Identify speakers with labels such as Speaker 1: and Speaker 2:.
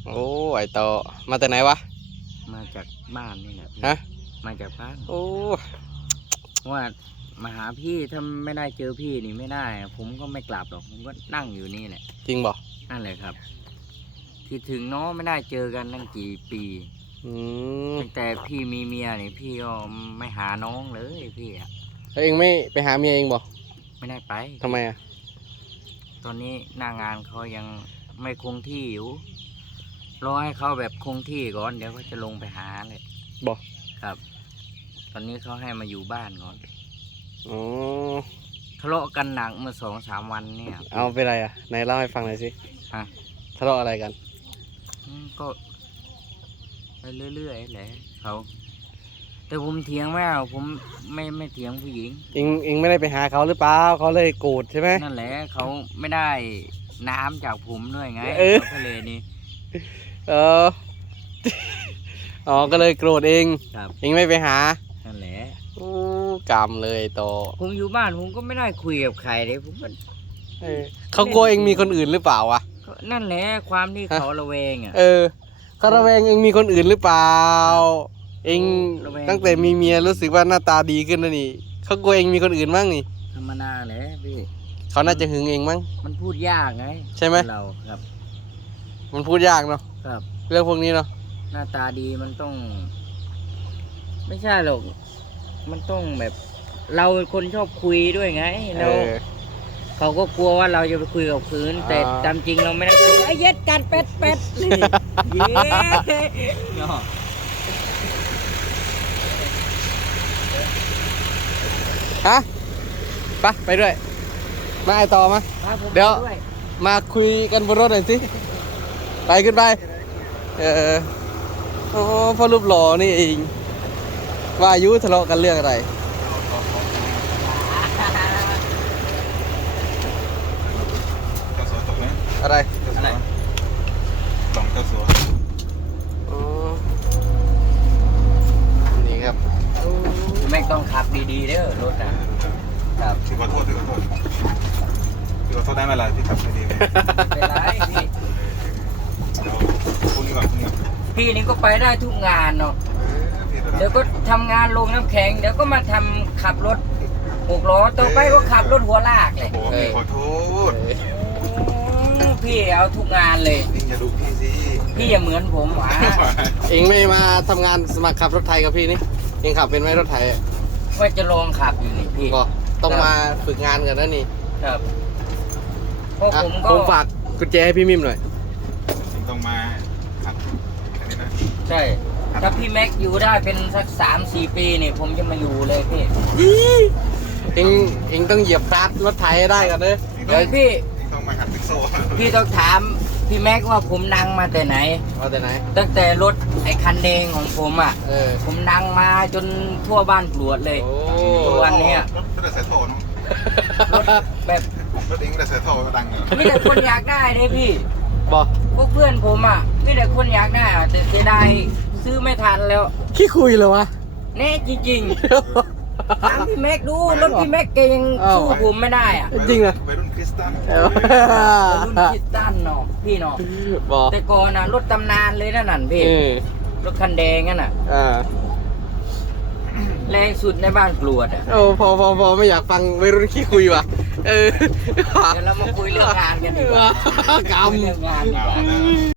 Speaker 1: โอ้ไอต่อมาแต่ไหนวะ
Speaker 2: มาจากบ้านนี่แหละ
Speaker 1: ฮะ
Speaker 2: มาจากบ้าน
Speaker 1: โอ้
Speaker 2: ว่ามาหาพี่ถ้าไม่ได้เจอพี่นี่ไม่ได้ผมก็ไม่กลับหรอกผมก็นั่งอยู่นี่แหละ
Speaker 1: จริงบ่
Speaker 2: นั่นแหละครับคิดถึงน้องไม่ได้เจอกันตั้งกี่ปีตั้งแต่พี่มีเมียนี่พี่ก็ไม่หาน้องเลยพี่อะ
Speaker 1: แล้วเองไม่ไปหาเมียเองบ่
Speaker 2: ไม่ได้ไป
Speaker 1: ทำไมอ่ะ
Speaker 2: ตอนนี้หน้างานเขายังไม่คงที่อยู่รอให้เขาแบบคงที่ก่อนเดี๋ยวเขาจะลงไปหาเลย
Speaker 1: บ่
Speaker 2: ครับตอนนี้เขาให้มาอยู่บ้านก่อน
Speaker 1: อ๋อ
Speaker 2: ทะเลาะกันหนักเมื่อ2-3 วันเนี่ย
Speaker 1: เอาไปไรอ่ะไหนเล่าให้ฟังหน่อยสิทะเลาะอะไรกัน
Speaker 2: ก็ไปเรื่อยๆแหละเขาแต่ผมเถียงไม่เอาผมไม่เถียงผู้หญิง
Speaker 1: เองไม่ได้ไปหาเขาหรือเปล่าเขาเลยโกรธใช่ไหม
Speaker 2: นั่นแหละเขาไม่ได้น้ำจากผมด้วยไงทะเลนี่
Speaker 1: เอออ๋อก็เลยโกรธเองเองไม่ไปหา
Speaker 2: นั่นแหละ
Speaker 1: โอ้กรรมเลยโต
Speaker 2: ผมอยู่บ้านผมก็ไม่ได้คุยกับใครเลยผมก็
Speaker 1: เขากลัวเองมีคนอื่นหรือเปล่าวะ
Speaker 2: นั่นแหละความที่เขาระแวงอ่ะ
Speaker 1: เขาระแวงเองมีคนอื่นหรือเปล่าเองตั้งแต่มีเมียรู้สึกว่าหน้าตาดีขึ้นแล้วนี่เขากลัวเองมีคนอื่นมั้งนี่
Speaker 2: ธรรมดาแหละพี่
Speaker 1: เขาน่าจะหึงเองมั้ง
Speaker 2: มันพูดยากไง
Speaker 1: ใช่ไหม
Speaker 2: เราครับ
Speaker 1: มันพูดยากเนาะ
Speaker 2: ครับ
Speaker 1: เรื่องพวกนี้เนาะ
Speaker 2: หน้าตาดีมันต้องไม่ใช่หรอกมันต้องแบบเราเป็นคนชอบคุยด้วยไงแล้วเขาก็กลัวว่าเราจะไปคุยกับคืนแต่ตามจริงเราไม่ได้คุยเย็ดกันเป็ดเลยเย้
Speaker 1: ฮะไปด้วยมาไอต่อมาเดี๋ยวมาคุยกันบนรถหน่อยสิไปขึ้นไปโอ้พ่อรูปหล่อนี่เองว่าอายุทะเลาะกันเรื่องอะไรอะไร
Speaker 3: ต้องเจ้าสัว
Speaker 1: นี่ครับ
Speaker 2: ไม่ต้องขับดีๆเด้อรถนะครับ
Speaker 3: ถือว่าโทษได้ไหมล่ะที่ขับไม่ดี
Speaker 2: เป็นไรพี่
Speaker 3: คุณนี่ก่อน
Speaker 2: พี่นี่ก็ไปได้ทุกงานเนาะเดี๋ยวก็ทำงานลงน้ำแข็งเดี๋ยวก็มาทำขับรถ6 ล้อต่อไปก็ขับรถหัวลากเลย
Speaker 3: ขอโทษ
Speaker 2: พี่เอาทุกงานเลย
Speaker 3: อย่าดูพี่สิ
Speaker 2: พี่อย่าเหมือนผมหวะ
Speaker 1: เองไม่มาทำงานสมัครขับรถไทยกับพี่นี่เองขับเป็นไหมรถไทย
Speaker 2: ว่าจะลองขับอยู่นี่พี่
Speaker 1: ก็ต้องมาฝึกงานกันนะนี่
Speaker 2: ครับเพราะ
Speaker 1: ผมฝากกุญแจให้พี่มิมหน่อย
Speaker 3: ต้องมาขับอันนี้นะ
Speaker 2: ใช่ถ้าพี่แม็กอยู่ได้เป็นสัก3-4 ปีนี่ผมจะมาอยู่เลยพี่
Speaker 1: เองต้องเหยียบคลัตช์รถไถได้กันเลย
Speaker 2: เดี๋ยวพี่
Speaker 3: ต้องมาหัดติ๊กโซ่
Speaker 2: พี่ต้องถามพี่แม็กว่าผมนั่งมาแต่ไหนตั้งแต่รถไอ้คันแดงของผมอ่ะผมนั่งมาจนทั่วบ้านกรวดเลยตัววันนี้
Speaker 3: รถไม่ได้ใส่ท่อเนาะ
Speaker 2: แบบ
Speaker 3: รถเองไม่ได้ใส่ท่อก็ดังเลย
Speaker 2: ไม่แต่คนอยากได้เลยพี่
Speaker 1: บอก
Speaker 2: พวกเพื่อนผมอ่ะไม่แต่คนอยากได้อ่ะแต่เสียดายซื้อไม่ทันแล้ว
Speaker 1: ขี้คุยเลยวะ
Speaker 2: แน่จริงๆถามพี่แม็กดูรถพี่แม็กแกยังสู้ผมไม่ได้อ่ะ
Speaker 1: จริงเหรอ
Speaker 3: ไปรุ่นคริสตัน
Speaker 2: รุ่นคริสตันเนาะพี่เนาะแต่ก่อนน่ะรถตำนานเลยนั่นพี่รถคันแดงนั่นน่ะแรงสุดในบ้านกรวดอ่ะ
Speaker 1: พอไม่อยากฟังวัยรุ่นขี้คุยว่ะ
Speaker 2: เดี๋ยวเรามาคุยเรื่องงานกันดีกว่ากรรมเรื่องงานดีกว่า